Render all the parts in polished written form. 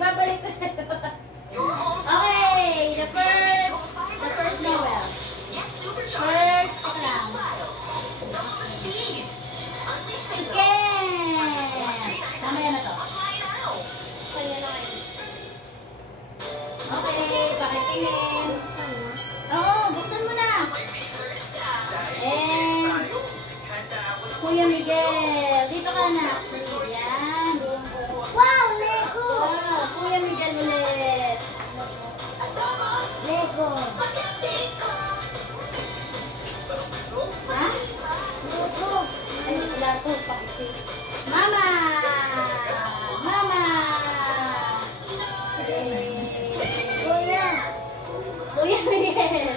ibabalik ko sa'yo. Okay, the first Noel. First, ito lang. Chicken! Tama yan na to. Okay, pakitingin. Oo, buksan mo na. And, Kuya Miguel, dito ka na. Yan. Wow, Lego! Wow, Kuya Miguel ulit. Lego! Ha? Lego! Ay, wala to. Pakisip. Mama! Mama! Kuya! Kuya Miguel!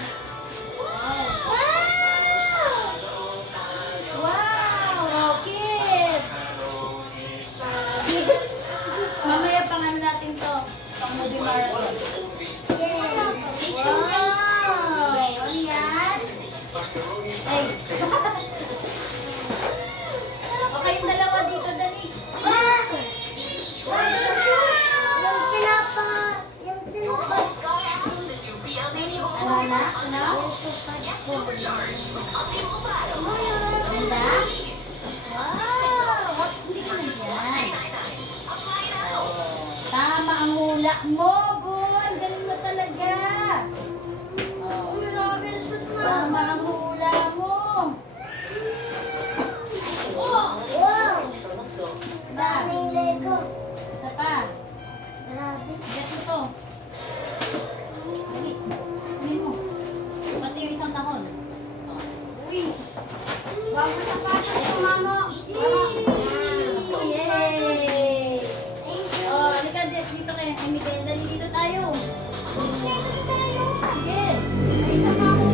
Wow, kid! Mamaya pangan natin to. Pang movie marathon. Wow! Ano yan? Ay! O kayong dalawa dito, dali. Ano na? Ano? Ganda? Wow! Hindi ka na dyan. Tama ang hula mo, boy. Galing mo talaga. Oh. Tama ang hula mo. Wow! Ba? Daming Lego! Isa pa. Grabe! Get mo to. Dali. Kunin mo. Pati yung isang tahon. Oh. Uy! Wag mo sa pasok ko, mamo! Yay! Oh, halika dito kayo. Ay, Miguel, dali dito tayo. Sige. May isa pa ako.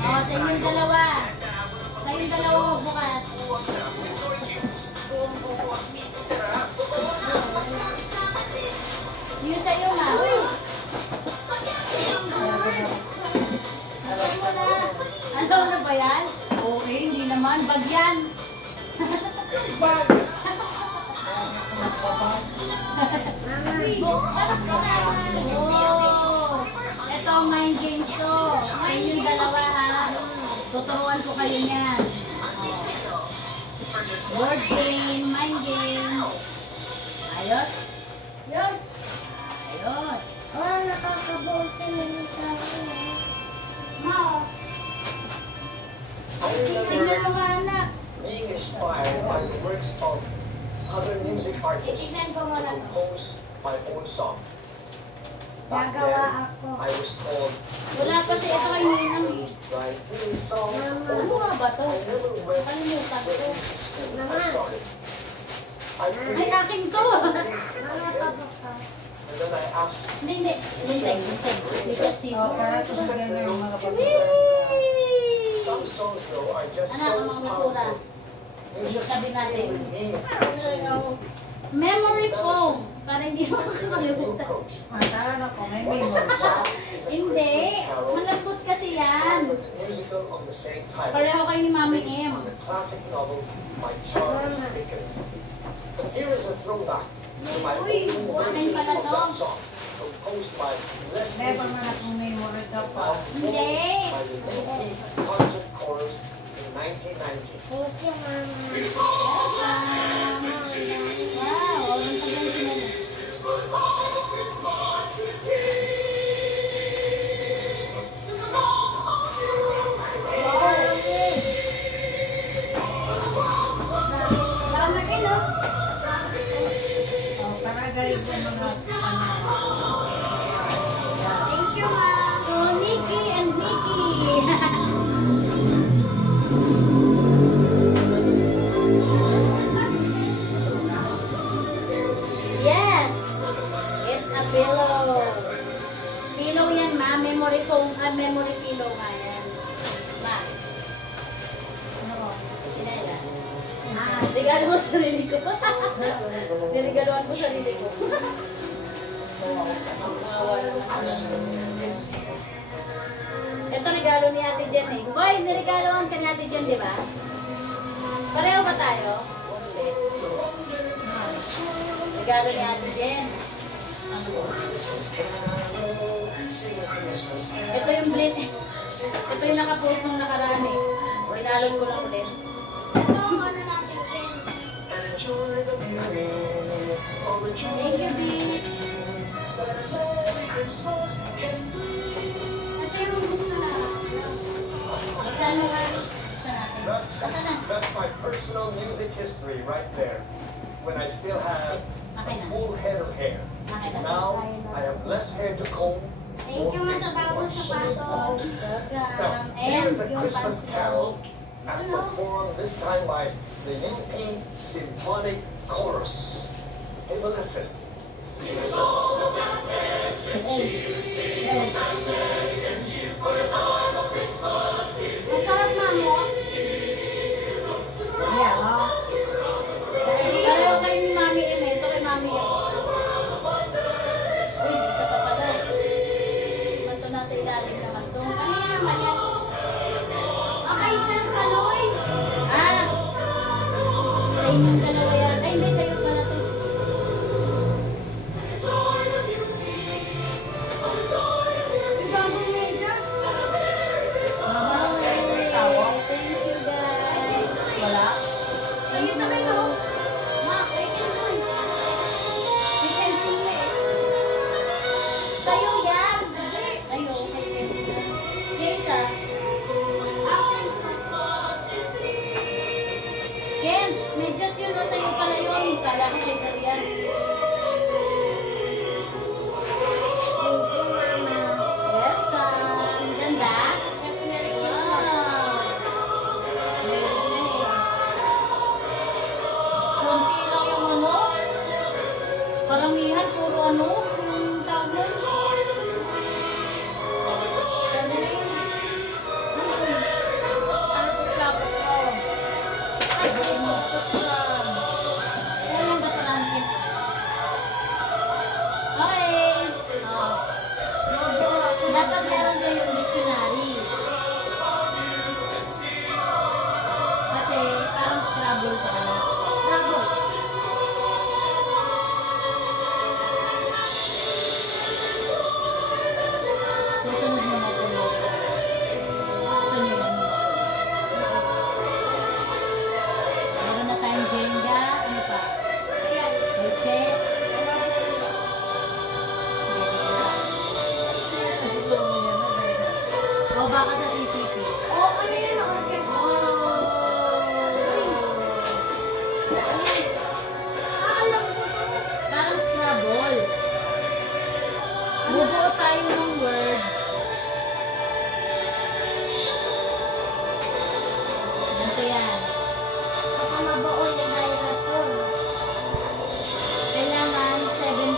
Oh, sa inyong dalawa. Kayong dalawa bukas. Yung sa'yo, ma. Ano na ba yan? Okay, hindi naman. Bagyan. Oh, ito ang mind games to. Ngayon yung dalawa ha. Tuturuan ko kayo niyan. Board game, mind game. Ayos? Yes! Ayos. Oh, nakakabuo sa mga tao. Ma! Tingnan mo nga anak. Being inspired by the works of other music artists Titignan ko muna to. compose my own songs. Back Gagawa then, ako. I was called Wala pa si ito kayo ninang. right doing songs. Ano nga ba to? I never went Nakalimutan ko. to school. I started. I Ay, created akin to. Mama, pabuka. and then I asked Hindi. Lintay. We got season. some songs though are just Anak, ang so mga basura. powerful. You just Sabi natin. mean Memory foam. Para hindi mo makakalimutan. coach. Hindi. Malambot kasi yan. Musical of the same title. Pareho kayo ni Mami Based M. on the classic novel by Charles Dickens. But here is a throwback to my Uy, own akin version pala of to. that song, composed by Leslie Never man akong memory daw pa. Hindi. by the Yankee Concert Chorus in 1990. Thank you, Mama. Wow. Ang tagal sila. Mama, hello. Oh, para galing yung mga Thank you, Ma. To Nikki and Nikki. Yes. It's a pillow. Pillow yan, ma. Memory foam. Memory pillow nga yan. Ma. Ano? Pinelas. Regalo mo sa sarili ko. Niregaluhan ko sa sarili ko. Ito regalo ni Ate Jen eh. Boy, niregaloan ka ni Ate Jen, di ba? Pareho ba tayo? Regalo ni Ate Jen. Ito yung blend. Ito yung nakapost nung nakaraan eh. Pinalog ko lang ulit. Ito ang ano natin, friend. Thank you, Beach. Ito yung gusto na. Saan mo nga? Saan natin? Saan na? That's my personal music history right there. When I still have a Okay na. full head of hair. Okay na. Now I have less hair to comb. Thank you nga sa bagong sapatos. Welcome. Now, And here's a yung Christmas pants carol as performed this time by the UP Symphonic Chorus. Take a listen. Masarap, mamo. Yeah, oh. Pareho kayo ni Mami M. Ito kay Mami M. Uy, isa pa pala. Ito nasa ilalim ng aso. Ano yan naman yan? Okay, Sir Kaloy. Ah! Sa inyong dalawa yan. Ay, hindi. Sa'yo pala to. Yung bagong medyas. Okay. Thank you, guys. Wala? Sa'yo na kayo. Ma, kay Kaloy. We can see it. Sa'yo yan. Sa'yo. Kay Ken. Yung isa. Ken, medyas yun. O, sa'yo pala yun. Kala ko kay Korean. Welcome. Ganda. Wow. Meron na eh. Konti lang yung ano. Paramihan, puro ano. Yung tawag. Ganda na yun. Ano po dapat ko? Sabi mo, kusam. Yan yung basaran. Okay. Dapat meron kayong dictionary. Kasi parang Scrabble to, anak. Bravo. Susunod mo na po yun. Gusto niyo yan mo. Meron na tayong Jenga. Ano pa? Ayan. May chess. Kasi kung mo yan, O baka sa CCP. Oh, ano yun ang orchestra? Ano yun? Ah, alam ko to. Parang Scrabble. Bubuo tayo ng word. Ganito yan. Baka mabaon yung dinosaur. Kailangan 7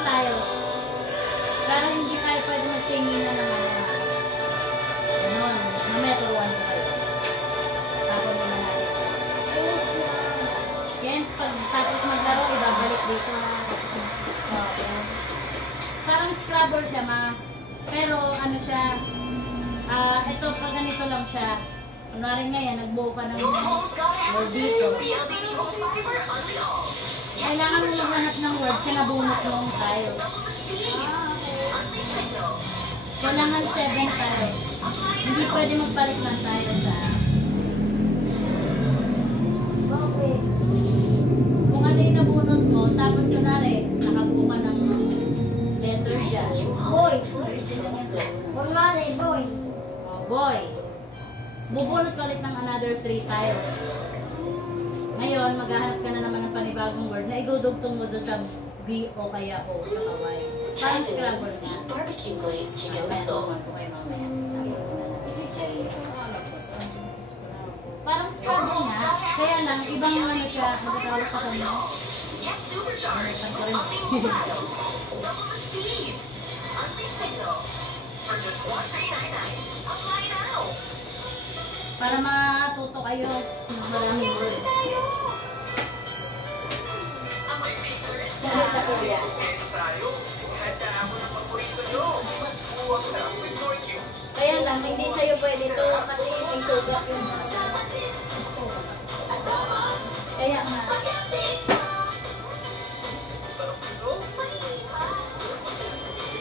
tiles. Para hindi tayo pwede magtingin na ng ano. Ganon. Mamaya turuan ko kayo. Tapon muna natin. Yan, pag tapos maglaro, ibabalik dito na. Parang Scrabble siya, ma. Pero ano siya, ito pag ganito lang siya. Kunwari nga yan, nagbuo ka ng word dito. Kailangan mo maghanap ng word sa nabunot mong tiles. Kailangan 7 tiles. Hindi pwede magpalit ng tiles, ha. Okay. Kung ano yung nabunot mo, tapos kunwari, nakabuo ka ng letter dyan. Boy. Ganyan yan sa'yo. Kunwari, boy. Oh, boy. Bubunot ka ulit ng another 3 tiles. Ngayon, maghahanap ka na naman ng panibagong word na idudugtong mo doon sa B o kaya O saka Y. Parang Scrabble nga. Barbecue glazed chicken Mamaya, noodle. turuan ko kayo mamaya. Parang Scrabble nga. Kaya lang, ibang ano siya. Magkatawag sa kanya. Get supercharged. Upping mobile. Double the speed. Unleash signal. For just $13.99. Apply now. Para matuto kayo ng maraming words. Amoy favorite. Sabi sa Korea. Kaya lang, hindi sa'yo pwede ito kasi may sugat yung Kaya lang, ma. Spaghetti! Sarap nito. May